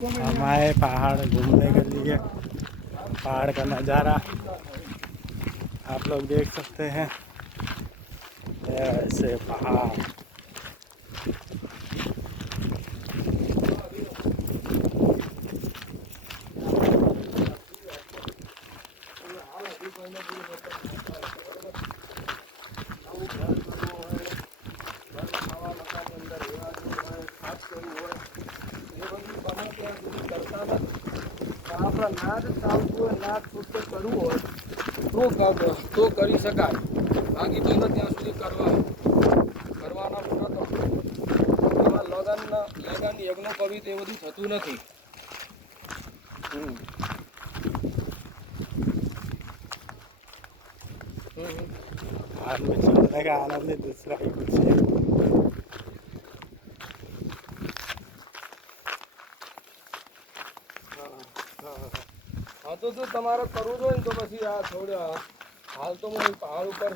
हम आए पहाड़ घूमने के लिए। पहाड़ का नज़ारा आप लोग देख सकते हैं। ऐसे पहाड़ આપણા નાદ ચાલતું હોય, નાદ છૂટકે કરવું હોય તો કરી શકાય. બાકી તો ત્યાં સુધી કરવાના નતો. લગન યજ્ઞ કરવી તે બધું થતું નથી. पहाड़ में चढ़ने का आनंद ही दूसरा ही कुछ है। હા તો જો તમારે કરવું હોય ને તો પછી આ થોડા હાલ તો હું પહાડ ઉપર